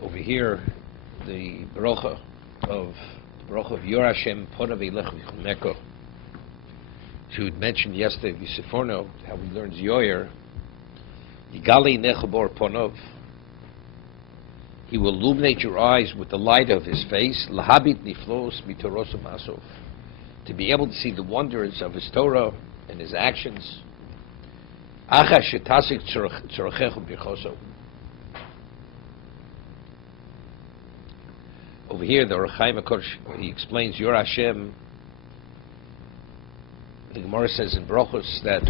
Over here, the bracha of Yor Hashem Ponav Eilech V'Choneko. So we mentioned yesterday V'Siforno how we learned Yoyer. Yigali Nechabor Ponov. He will illuminate your eyes with the light of his face. Lahabit Niflos Mitoros Masov. To be able to see the wonders of his Torah and his actions. Acha Shetasik Tzorochecho B'Choso. Over here, the Or Chaim HaKodesh, he explains Yor Hashem. The Gemara says in Brochos that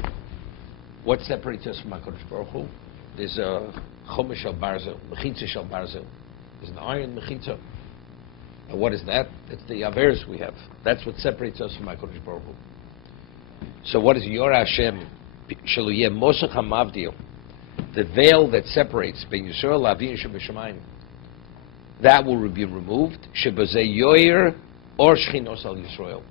what separates us from HaKadosh Baruch Hu? There's a Chumash Shel Barzel, Mechitza Shel Barzel. There's an iron Mechitza. And what is that? It's the Averes we have. That's what separates us from HaKadosh Baruch Hu. So what is Yor Hashem? Shelo Yeh Mosach HaMavdil. The veil that separates Ben Yisrael Lavin Sheb'Shamayim. That will be removed. Shebazei Yoyer or Shchinos Al Yisrael.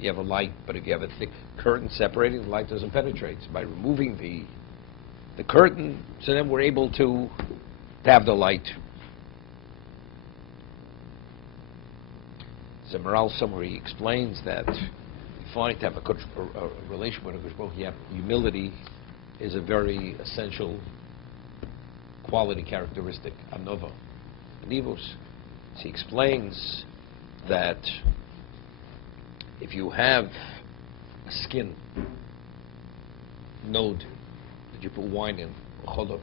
You have a light, but if you have a thick curtain separating, the light doesn't penetrate. So by removing the curtain, so then we're able to have the light. So Moral Summary explains that you find to have a relationship with a Baruch Hu, humility is a very essential quality characteristic. Anova. So he explains that if you have a skin node that you put wine in, cholov,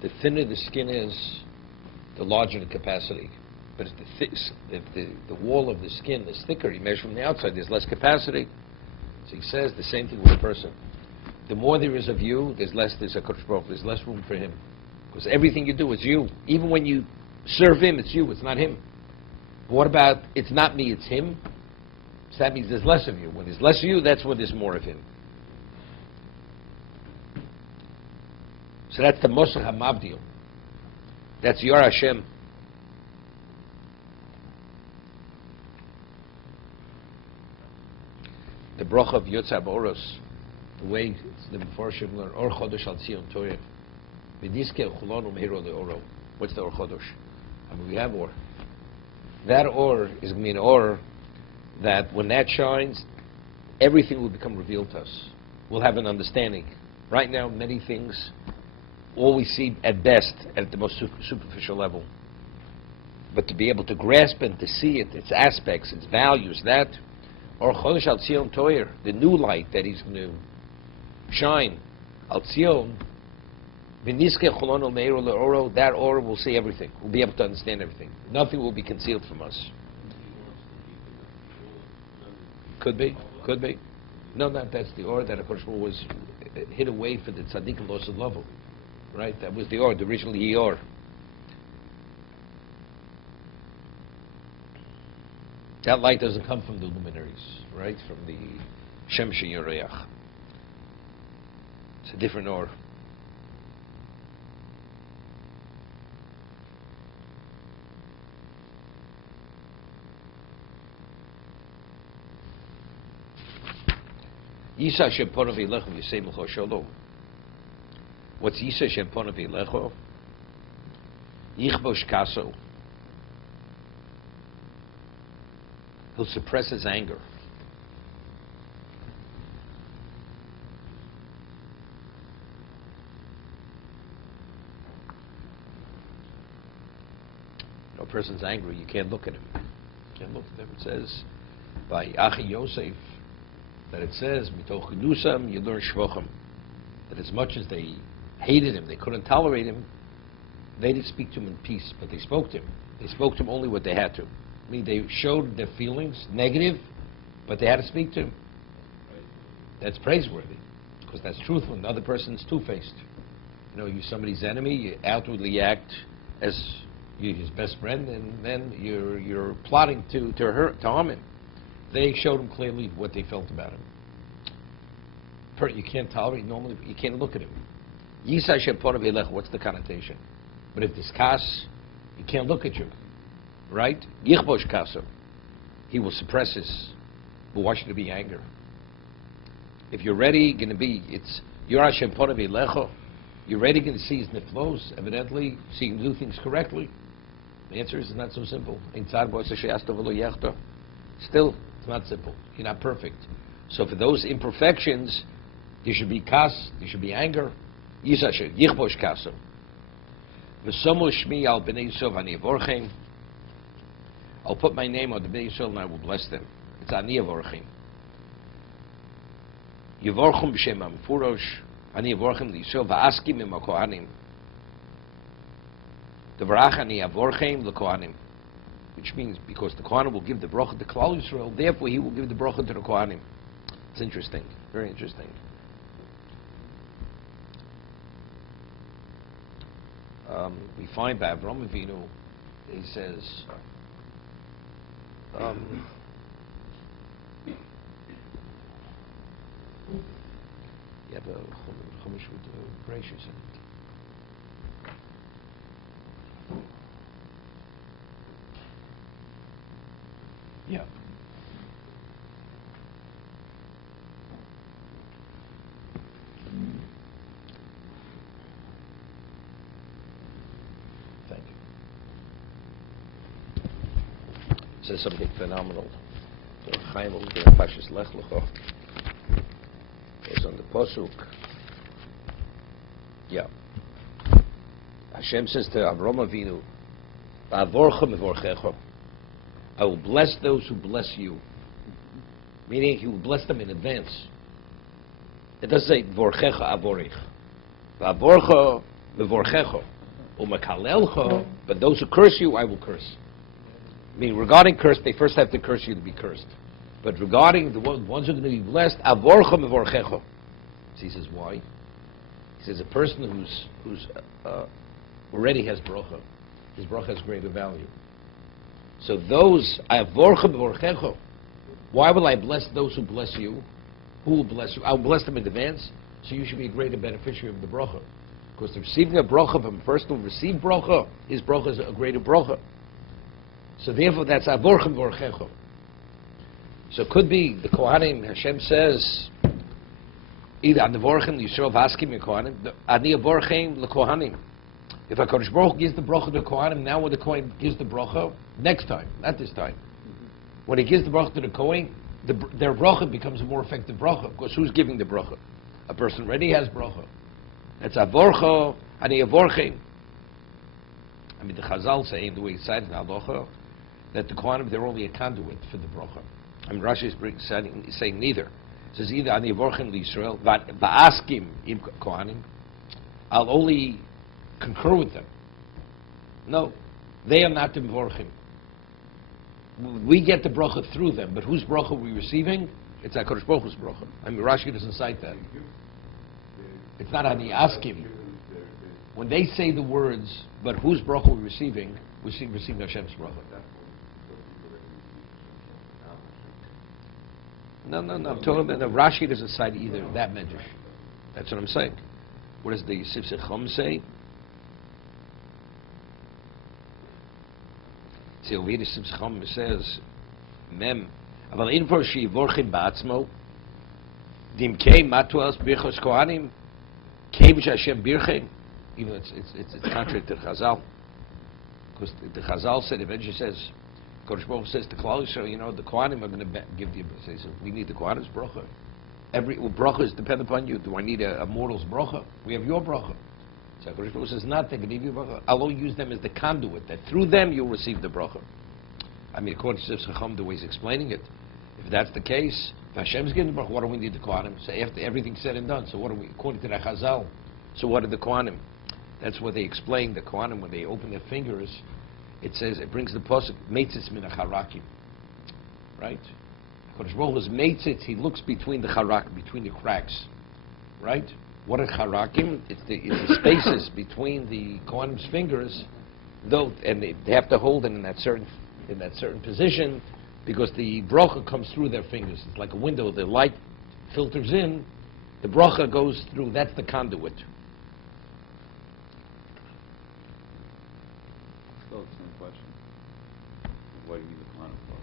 the thinner the skin is, the larger the capacity. But if the wall of the skin is thicker, you measure from the outside, there's less capacity. So he says the same thing with a person. The more there is of you, there's a Kodesh Baruch Hu, there's less room for him. Because everything you do is you. Even when you serve him, it's you, it's not him. But what about, it's not me, it's him? So that means there's less of you. When there's less of you, that's when there's more of him. So that's the Mosach HaMavdil. That's Yor Hashem. The bracha of Yotzei B'Oros, the way the Mefarshim learn, Or Chodesh Al Tzion Torah. What's the Or Chodesh? I mean, we have Or. That Or is going to be an Or that when that shines, everything will become revealed to us. We'll have an understanding. Right now, many things, all we see at best, at the most superficial level. But to be able to grasp and to see it, its aspects, its values, that Or Chodesh Al Tzion Torah, the new light that he's going to shine, Al Tzion, that Or will see everything. We'll be able to understand everything. Nothing will be concealed from us. Could be. No, that's the Or that HaKadosh Baruch Hu was hid away for the tzaddik and lost level. Right? That was the Or, the originally Or. That light doesn't come from the luminaries, right? From the Shemesh Yoreach. It's a different Or. Yisa Shem Ponav Eilecho V'Yisei L'cho Shalom. What's Yisa Shem Ponav Eilecho? Yichbosh Kaso. He'll suppress his anger. A person's angry, you can't look at him. You can't look at him. It says by Achi Yosef that it says mitoch nusam you learn shvochem, that as much as they hated him, they couldn't tolerate him, they didn't speak to him in peace, but they spoke to him. They spoke to him only what they had to. I mean, they showed their feelings negative, but they had to speak to him. That's praiseworthy, because that's truthful. The other person's two-faced. You know, you're somebody's enemy. You outwardly act as you're his best friend, and then you're plotting to harm him. They showed him clearly what they felt about him. You can't tolerate normally. You can't look at him. Yisa Shem Ponav Eilecho. What's the connotation? But if this kas, you can't look at you, right? Yichbosh kaso. He will suppress his. But why should it be anger? If you're ready, it's Yor Hashem Ponav Eilecho. You're already going to see his niflos, evidently, so you can do things correctly. The answer is not so simple. Still, it's not simple. You're not perfect. So for those imperfections, there should be kas, there should be anger. Yichbosh kaso. I'll put my name on the Bnei Yisrael and I will bless them. It's ani avorchim. Yevorchum b'shem ha'mefurosh, ani avorchim l'Yisrael va'askim im ha'kohanim. Devarach ani avorchim l'kohanim. Which means because the Kohanim will give the bracha to Klal Yisrael, therefore he will give the bracha to the Kohanim. It's interesting, very interesting. We find by Avraham Avinu, he says, you have a Chumash with gracious in it. Yeah. Thank you. Says something phenomenal. The Chaim over there, parshas Lech Lecha, is on the posuk. Yeah. Hashem says to Avraham Avinu, "Va'avorcha mevorchecha." I will bless those who bless you. Meaning he will bless them in advance. It doesn't say vorchecha avorich. Va'avorcha mevorchecha. U'mekalelcha, but those who curse you, I will curse. I mean, regarding curse, they first have to curse you to be cursed. But regarding the ones who are going to be blessed, avorcha mevorchecha. So he says, why? He says a person who's already has bracha, his bracha has greater value. So those, avorcha mevorchecha. Why will I bless those who bless you? Who will bless you? I'll bless them in advance. So you should be a greater beneficiary of the bracha. Because receiving a bracha from a person who received bracha, his bracha is a greater bracha. So therefore, that's avorcha mevorchecha. So it could be the Kohanim. Hashem says, either anivorchem Yisrael v'askim Kohanim, ani avorchem leKohanim. If HaKadosh Baruch Hu gives the bracha to the Kohanim, now when the Kohen gives the bracha, next time, not this time. When he gives the bracha to the Kohen, their bracha becomes a more effective bracha. Because who's giving the bracha? A person already has bracha. That's avorcha, ani avorchem. I mean, the Chazal say, in the way it's cited in Halacha, that the Kohanim, they're only a conduit for the bracha. I mean, Rashi is saying neither. It says either ani avorchem l'Yisrael, va'askim im Kohanim. I'll only concur with them. No, they are not the mevorchim. We get the bracha through them, but whose bracha are we receiving? It's HaKadosh Baruch Hu's bracha. I mean, Rashi doesn't cite that. It's not ani askim. When they say the words, but whose bracha are we receiving? We receive Hashem's bracha. No. I'm talking about Rashi doesn't cite either that medrash. That's what I'm saying. What does the Sifsei Chum say? See, over here the Sifsei Chum says, Mem, aval in for she vorchim ba'atzmo, dim kei matuas birchos kohanim, kei b'Hashem birchem. Even though it's contrary to Chazal, because the Chazal said, eventually says, Kodesh Baruch Hu says to Klal Yisrael, the Kohanim are going to give the. He says, we need the Kohanim's bracha. Every bracha is dependent upon you. Do I need a mortal's bracha? We have your bracha. So Kodesh Baruch Hu says, not they can give you bracha. I'll only use them as the conduit, that through them you'll receive the bracha. I mean, according to Sifsei Chacham, the way he's explaining it, if that's the case, if Hashem's giving the bracha, what do we need the Kohanim? So after everything's said and done, so what do we, according to the Chazal, so what are the Kohanim? That's what they explain, the Kohanim, when they open their fingers, it says, it brings the pasuk, meitzitz min hacharakim. Right? Kodesh Baruch Hu's meitzitz, he looks between the charak, between the cracks. Right? What are charakim? It's the spaces between the Kohanim's fingers, though, and they have to hold it in that certain position, because the bracha comes through their fingers. It's like a window, the light filters in, the bracha goes through, that's the conduit. What do you mean the Kohanim for?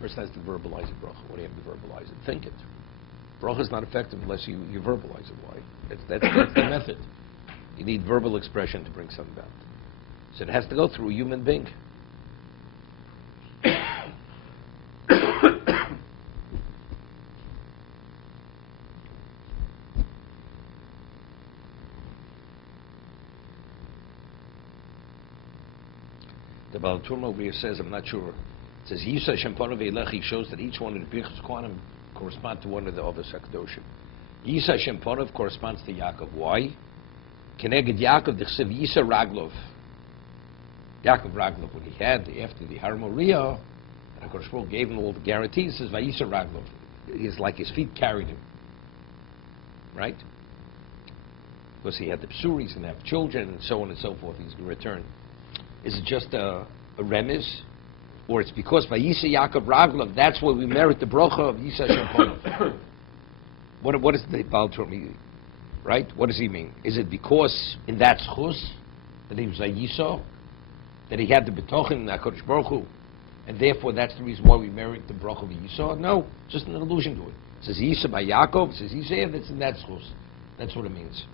Person has to verbalize a bracha. What do you have to verbalize it? Think it. Bracha is not effective unless you verbalize it. Why? That's the method. You need verbal expression to bring something about. So it has to go through a human being. The Baal Turma over here says, I'm not sure. It says, Yisa Shemponov Eilechi shows that each one of the Birchas Kohanim correspond to one of the Avos HaKadoshim. Yisa Shemponov corresponds to Yaakov. Why? Keneged Yaakov Dechsev Yisa Raglov. Yaakov Raglov, what he had after the Har Moriah, and HaKadosh Baruch gave him all the guarantees, says, Vayisa Raglov. It's like his feet carried him. Right? Because he had the Psuri, he's going to have children, and so on and so forth. He's going to return. Is it just a remiz? Or it's because Vayisa Yaakov Raglov, that's where we merit the bracha of Yisa Shemponov. What is the Baal Turma? Right? What does he mean? Is it because in that schus that he was Vayisa, that he had the betochen in HaKadosh Baruch Hu, and therefore that's the reason why we merit the bracha of Yisa? No, just an allusion to it. It says Yisa by Yaakov, it says Yisa, that's in that schus. That's what it means.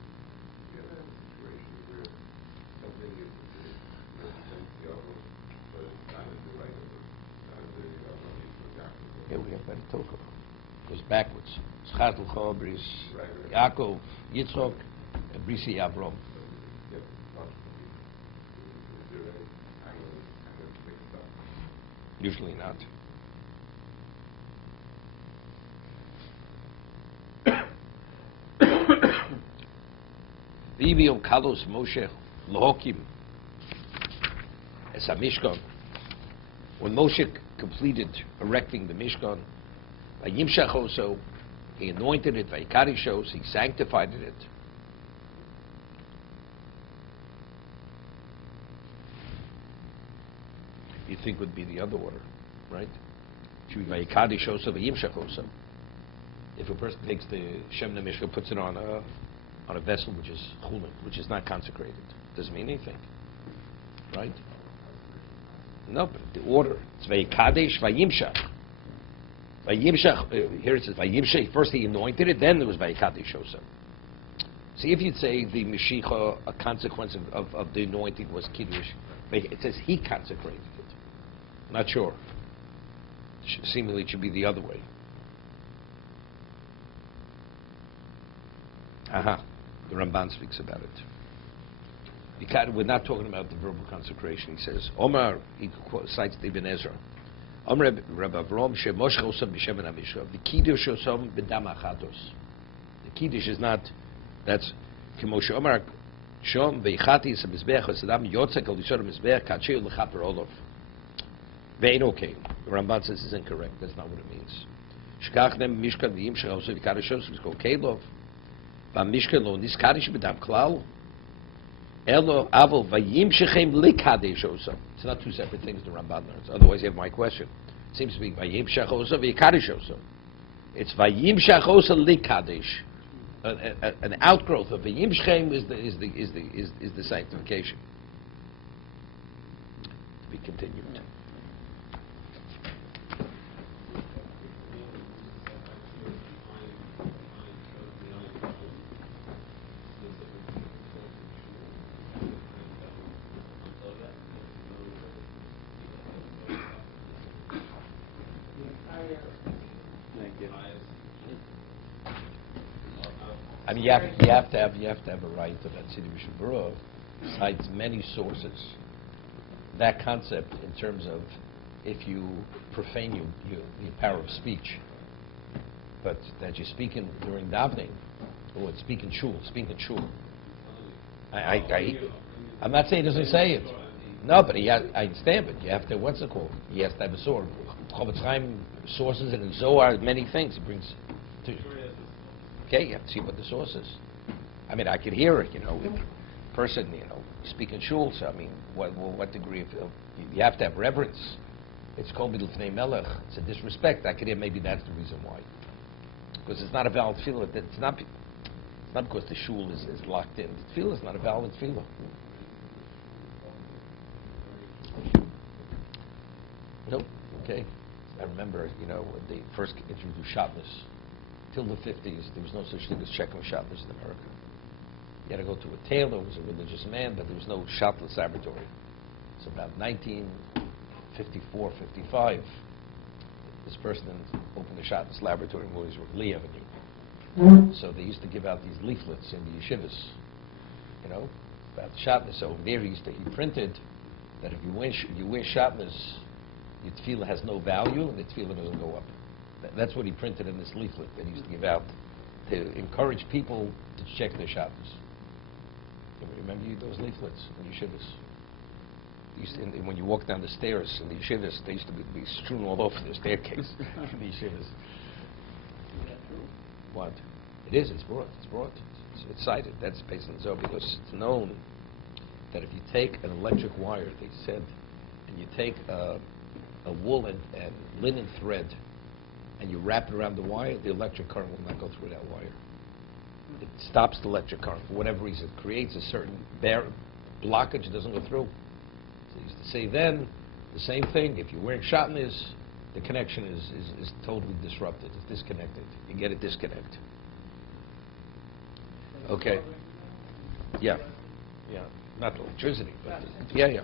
Yeah, we have better Torah. It goes backwards. Schatel Chobris, Yaakov, Yitzchok, and Brisi Avram. Usually not. V'ibiyom Kalos Moshe Lohokim Es HaMishkan. When Moshe completed erecting the Mishkan, Vayimshach also, he anointed it, Vaykarishos, he sanctified it. You think would be the other order, right? Should be Vaykarishos or Vayimshach also. If a person takes the Shemna Mishkan, puts it on a vessel which is chulin, which is not consecrated, doesn't mean anything, right? No, but the order, it's Vayikadesh, Vayimshach. Vayimshach, here it says Vayimshach, first he anointed it, then there was Vayikadesh also. See, if you'd say the Mashiach, a consequence of the anointing was Kiddush, it says he consecrated it. Not sure. Seemingly it should be the other way. The Ramban speaks about it. We're not talking about the verbal consecration. He says, Omar, he cites the Ibn Ezra. Omar Rabbi Avram, Shemosh Chosam B'Shem HaMishkav. The Kiddush Osam B'Dam Achatos. The Kiddush is not, that's, K'moshe Omar, Shom V'Yichati S'Mizbeach Ha'Sadam Yotzek Al Yisor HaMizbeach Kacheu L'Chaper Olov. Ve'en okay. The Ramban says this is incorrect. That's not what it means. Shkach Nem Mishkan V'Yimshach Osam V'Karishos V'Sko Keilov. V'Mishkan Lo Niskarish B'Dam Klal. Elo Avol Vayimshechem Likadesh Osam. It's not two separate things the Ramban learns. Otherwise, you have my question. It seems to be Vayimshach Osam V'Yikadesh Osam. It's Vayimshach Osam Likadesh. An outgrowth of Vayimshechem is the sanctification. To be continued. I mean, you have to have a right to that. Sidi Mishabura cites many sources. That concept in terms of if you profane your power of speech, but that you speak in during davening, or speak in shul. I'm not saying he doesn't say it. No, but I understand. But you have to. What's it called? He has to have a sword. Chofetz Chaim sources and in Zohar many things. He brings. Okay, you have to see what the source is. I mean, I could hear it, if person, speaking shul, so I mean, what degree of, you have to have reverence. It's called B'Lifnei Melech. It's a disrespect. I could hear maybe that's the reason why. Because it's not a valid tefillah. It's not because the shul is locked in. The tefillah is not a valid tefillah. No? Okay. I remember, when they first introduced Shabbos, till the 50s, there was no such thing as checking Shabbos in America. You had to go to a tailor who was a religious man, but there was no Shabbos laboratory. So about 1954, 55, this person opened a Shabbos laboratory in Williamsburg, Lee Avenue. So they used to give out these leaflets in the yeshivas, about Shabbos. So there he printed that if you win Shabbos, your tefillah has no value and the tefillah doesn't go up. That's what he printed in this leaflet that he used to give out to encourage people to check their Shabbos. You remember those leaflets in yeshivas? And when you walk down the stairs in the yeshivas, they used to be strewn all over the staircase in the yeshivas. What? It is. It's brought. It's cited. That's based on the Zohar because it's known that if you take an electric wire, they said, and you take a wool and linen thread, and you wrap it around the wire, the electric current will not go through that wire. It stops the electric current for whatever reason. It creates a certain blockage. It doesn't go through. So they used to say then the same thing. If you're wearing shatnez, the connection is totally disrupted. It's disconnected. You get a disconnect. Okay. Yeah. Not electricity, but yeah.